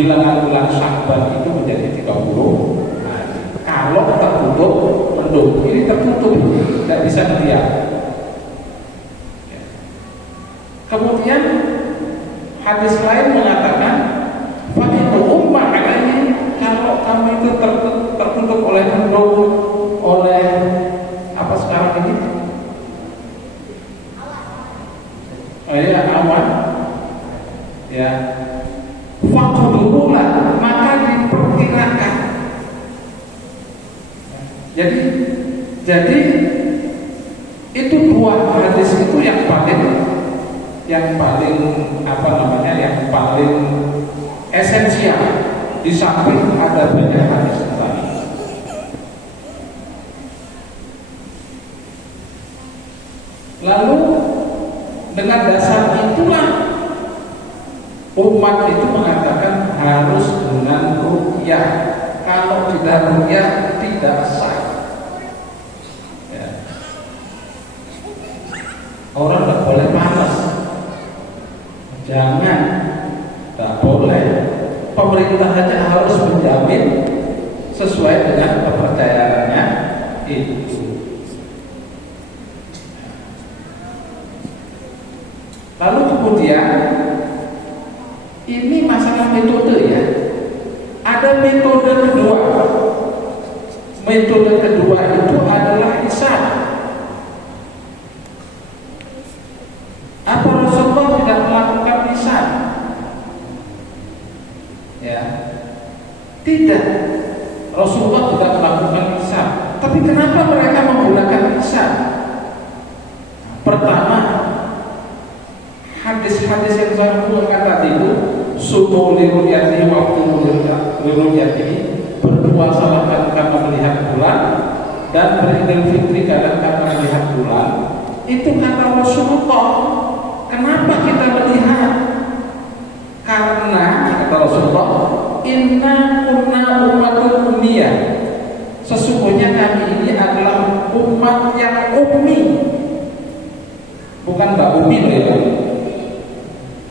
bilangan bulan Sya'ban itu menjadi 30 hari. Kalau tertutup mendung, ini tertutup, tidak bisa melihat. Kemudian hadis lain mengatakan, "Fa'inu umma alaihi," kalau kamu itu tertutup oleh mendung, oleh apa sekarang ini? Awan, ya. Faqdurulah, maka diperkirakan. Jadi itu dua hadis itu yang paling esensial di samping ada banyak hadis tadi. Lalu dengan dasar itulah umat itu mengatakan harus dengan ruqyah. Kalau tidak ruqyah tidak sah. Ya. Orang tidak boleh panas. Jangan, tidak boleh. Pemerintah saja harus menjamin sesuai dengan kepercayaannya itu. Lalu kemudian ini masalah metode ya. Ada metode kedua. Metode kedua itu adalah hisab. Apa Rasulullah tidak melakukan hisab? Ya, tidak. Rasulullah tidak melakukan hisab. Tapi kenapa mereka menggunakan hisab? Pertama, hadis-hadis yang saya mengatakan tadi itu subuh liru'yati waktu liru'yati, berpuasalah karena melihat bulan dan beridul fitri karena melihat bulan. Itu kata Rasulullah. Kenapa kita melihat? Karena kata Rasulullah, inna kunna ummatun ummiyah, sesungguhnya kami ini adalah umat yang ummi. Bukan Mbak Umi loh ya.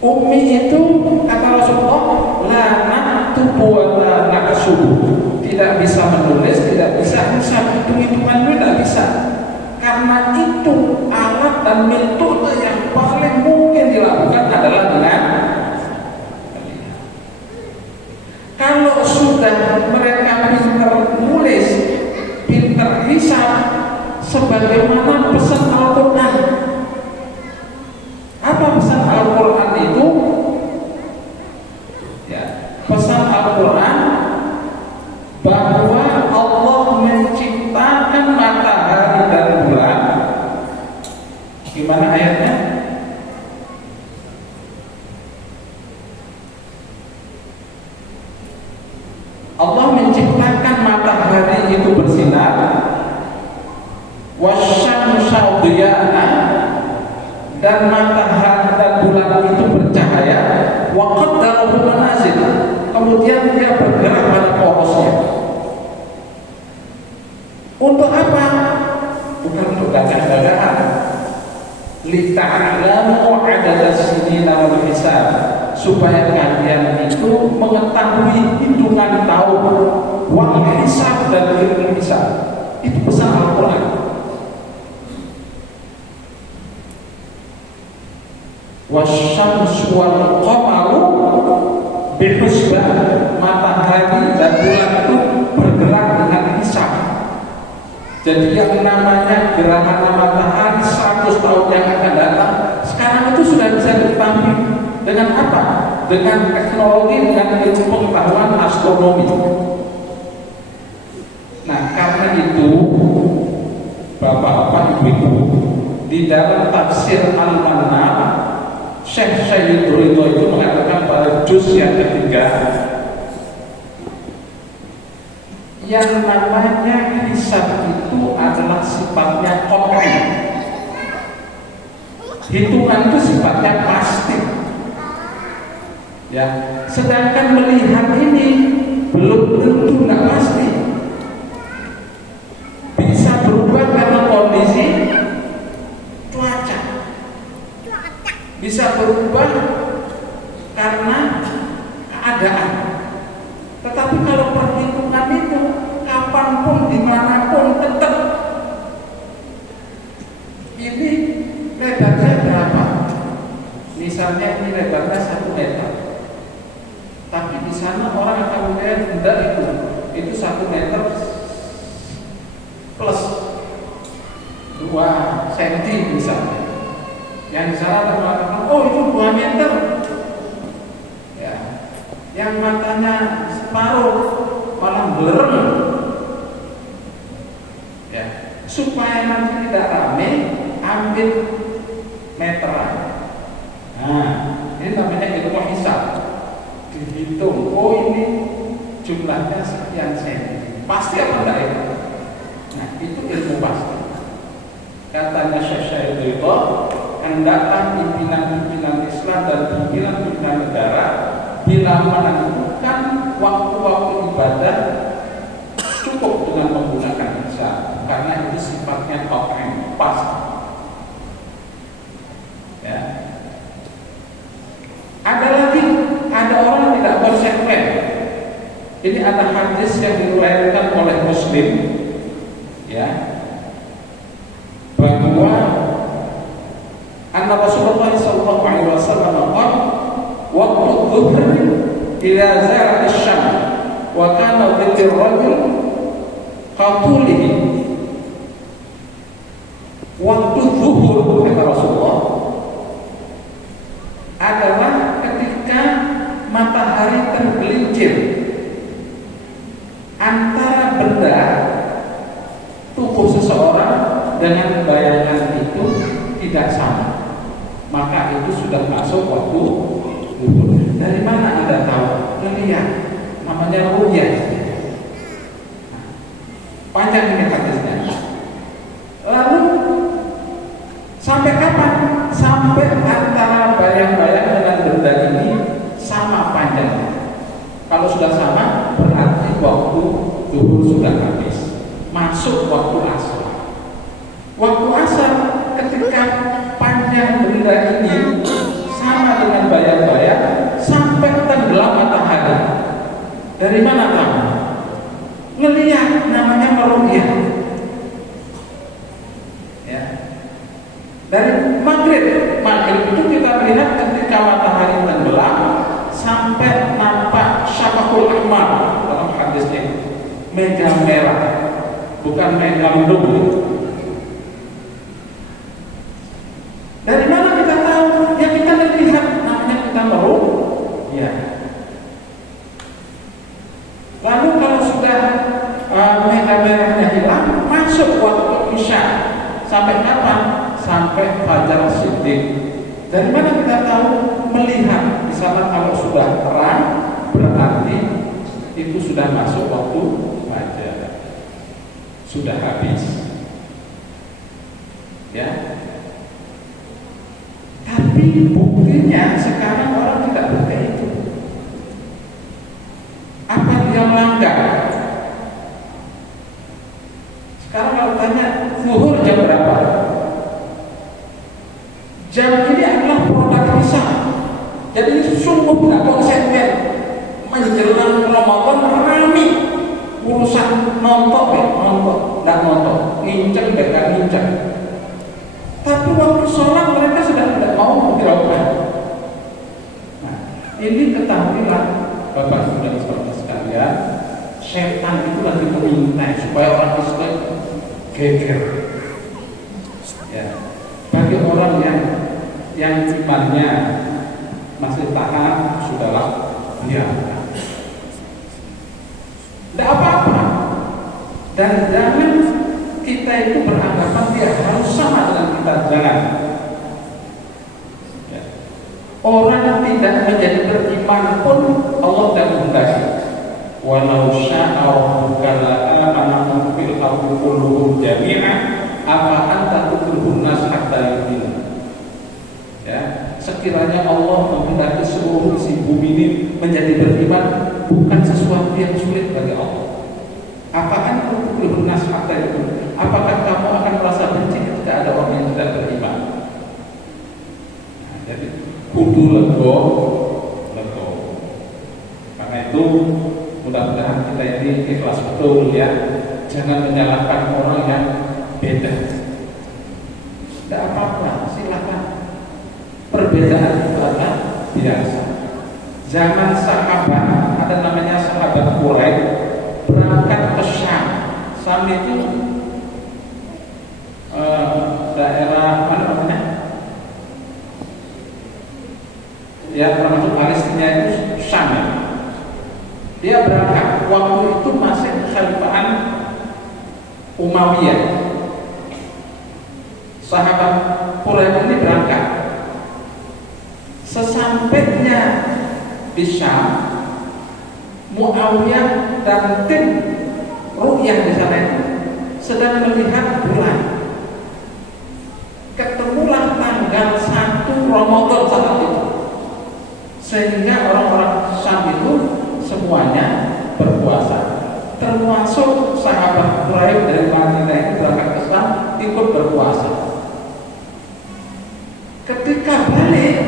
Ummi itu kata Rasulullah, la naktubu wa la naksubu, tidak bisa menulis, tidak bisa hitung-hitungan itu tidak bisa. Karena itu alat dan metode yang paling mungkin dilakukan adalah dengan. Kalau sudah mereka pintar menulis, pintar hisab, sebagaimana pesan Al-Quran. Apa pesan Al-Quran itu? Ya, pesan Al-Quran bahwa Allah menciptakan matahari dan bulan. Gimana ayatnya? Allah menciptakan matahari itu bersinar, wasyamsu diya'an, dan matahari dan bulan itu bercahaya, wa qaddarahu manazil, kemudian dia bergerak pada porosnya. Untuk apa? Bukan untuk gagah-gagahan. Lita'lamu 'adada sinina wal hisab, supaya kalian itu mengetahui hitungan tahun, wal hisab dan ilmu hisab. Itu pesan Al-Quran. Wasyamsu wal qamaru bihusban, matahari dan bulan itu bergerak dengan hisab. Jadi yang namanya gerhana matahari 100 tahun yang akan datang, sekarang itu sudah bisa diketahui. Dengan apa? Dengan teknologi, dengan ilmu pengetahuan astronomi. Nah, karena itu Bapak-bapak, Ibu-ibu, di dalam tafsir Al-Manar, Syekh Sayyid Ridho itu mengatakan pada juz yang ketiga, yang namanya hisab itu adalah sifatnya qat'i. Hitungan itu sifatnya pasti. Ya, sedangkan melihat ini belum tentu nggak pasti. Bisa berubah karena kondisi cuaca. Bisa berubah karena keadaan. Tetapi kalau perhitungan itu kapanpun, dimanapun, tetap plus 2 senti misalnya. Yang di sana ada mengatakan, oh itu 2 meter. Ya. Yang matanya separuh malah berem. Ya. Supaya nanti tidak rame, ambil meteran. Nah, ini namanya ilmu hisab. Dihitung, oh ini jumlahnya sekian senti. Pasti apa enggak ya? Nah, itu ilmu pasti. Katanya Syekh Ridho, hendaklah pimpinan-pimpinan Islam dan pimpinan-pimpinan negara bila menentukan waktu-waktu ibadah cukup dengan menggunakan hisab, karena itu sifatnya token pas. Ya. Ada orang yang tidak konsekuen. Ini ada hadis yang diriwayatkan oleh Muslim, ya, bahwa anna Rasulullah sallallahu alaihi wasallam qala waqtu dhuhr ila zara asy-syams wa kana dhikr rajul qatulihi. Waktu zuhur kata Rasulullah adalah ketika matahari tergelincir antara benda tubuh seseorang dengan bayangan itu tidak sama, maka itu sudah masuk waktu zuhur. Dari mana Anda tahu? Lihat, namanya ru'yah. Panjang ini hadisnya. Lalu sampai kapan? Sampai antara bayang-bayang dengan benda ini sama panjangnya. Kalau sudah sama, berarti waktu zuhur sudah habis. Masuk waktu asar. Waktu asar ketika panjang benda ini sama dengan bayang-bayang sampai tenggelam matahari. Dari mana tahu? Ngelihat, namanya meru'yah. Ya. Dari maghrib itu kita melihat ketika matahari tenggelam sampai nampak syafaqul ahmar dalam hadisnya, meja merah, bukan meja mendung. Dari mana kita tahu? Ya kita lihat, namanya kita meru'yah. Lalu kalau sudah meja merahnya hilang, masuk waktu isya. Sampai kapan? Sampai fajar siddiq. Dari mana kita tahu? Melihat di sana, kalau sudah terang berarti itu sudah masuk waktu fajar, sudah habis. Ya. Tapi buktinya sekarang orang tidak begitu. Apa dia melanggar? Sekarang kalau tanya zuhur jam berapa? Jam ini adalah produk hisab. Jadi sungguh tidak konsekuen. Menjelang Ramadan rame urusan nonton, nggak nonton, nginceng nggak nginceng. Tapi waktu sholat mereka sudah tidak mau berdoa. Nah, ini ketahuilah Bapak Ibu dan saudara sekalian, setan itu lagi mengintai supaya orang Islam geger. Ya, bagi orang yang imannya masih tahan, sudahlah, ya, tidak apa-apa. Dan jangan kita itu beranggapan dia harus sama dengan kita, jangan. Ya. Orang yang tidak menjadi beriman pun Allah tidak menghendaki. Walau sya'a rabbuka la'amana man fil ardi kulluhum jami'an afa anta tudhirun nas hatta yu'minu. Ya, sekiranya Allah menghendaki seluruh isi bumi ini menjadi beriman, bukan sesuatu yang sulit bagi Allah. Apakah tudhirun nas hatta yu'minu? Apakah kamu akan merasa benci ketika ada orang yang tidak beriman? Nah, jadi kudu lego. Karena itu mudah-mudahan kita ini ikhlas betul ya. Jangan menyalahkan orang yang beda. Tidak apa-apa, silakan. Perbedaan itu adalah biasa. Zaman sahabat, ada namanya sahabat Quraisy, berangkat ke Syam. Syam itu kekhalifahan Umayyah. Sahabat Quraisy ini berangkat. Sesampainya di Syam, Muawiyah dan tim ru'yah di sana itu sedang melihat bulan. Ketemulah tanggal 1 Ramadan saat itu, sehingga orang-orang Syam itu semuanya berpuasa, termasuk sahabat Quraisy dari Madinah itu berangkat ke Syam ikut berpuasa. Ketika balik,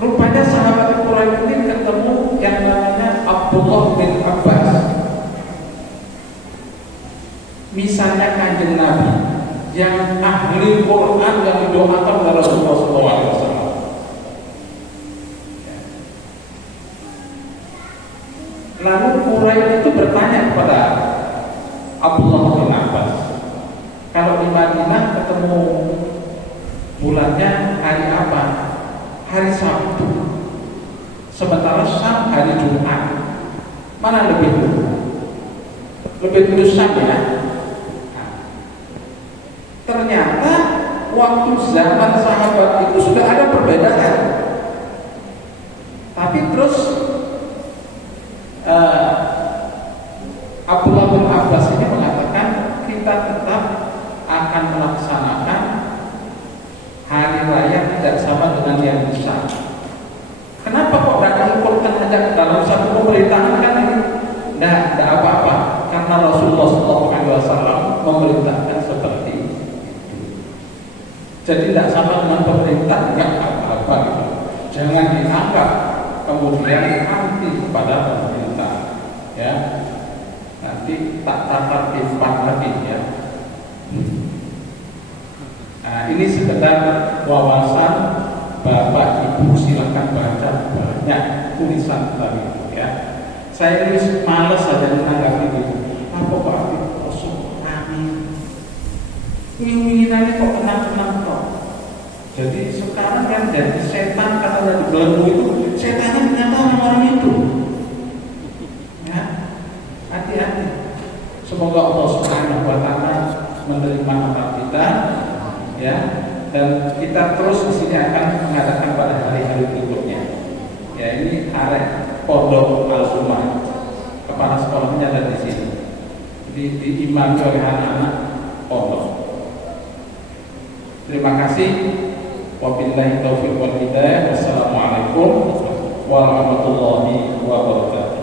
rupanya sahabat Quraisy ini ketemu yang namanya Abdullah bin Abbas, misalnya Kanjeng Nabi yang ahli Quran yang didoakan oleh Rasulullah SAW. Lalu Quraisy itu bertanya kepada Abdullah bin Abbas, kalau di Madinah ketemu bulannya hari apa? Hari Sabtu. Sementara Syam hari Jumat. Mana lebih dulu? Lebih dulu Syam ya. Ternyata waktu zaman sahabat itu sudah ada perbedaan. Tapi terus Abdullah bin Abbas ini mengatakan kita tetap akan melaksanakan hari raya tidak sama dengan yang besar. Kenapa kok gak diukurkan aja dalam satu pemerintahan kan ini? Nah, tidak apa-apa, karena Rasulullah SAW memerintahkan seperti itu. Jadi tidak sama dengan pemerintah, nggak apa-apa gitu. Jangan dianggap kemudian anti kepada pemerintah, ya. Nanti tak tatar timpan lagi ya. Nah, ini sekedar wawasan Bapak Ibu, silakan baca banyak tulisan tadi ya. Saya ini malas saja menanggapi itu. Apa berarti Rasul kami? Ini kok kenang-kenang kok. Jadi sekarang yang jadi setan katanya di belenggu itu, setannya ternyata orang-orang itu. Ya, hati-hati. Semoga Allah Subhanahu wa Ta'ala menerima amal kita, ya, dan kita terus di sini akan mengadakan pada hari-hari berikutnya. Ya, ini arek Pondok Al-Umar, kepala sekolahnya ada di sini. Diimami oleh anak-anak pondok. Terima kasih. Wabillahi taufiq wal hidayah. Wassalamualaikum warahmatullahi wabarakatuh.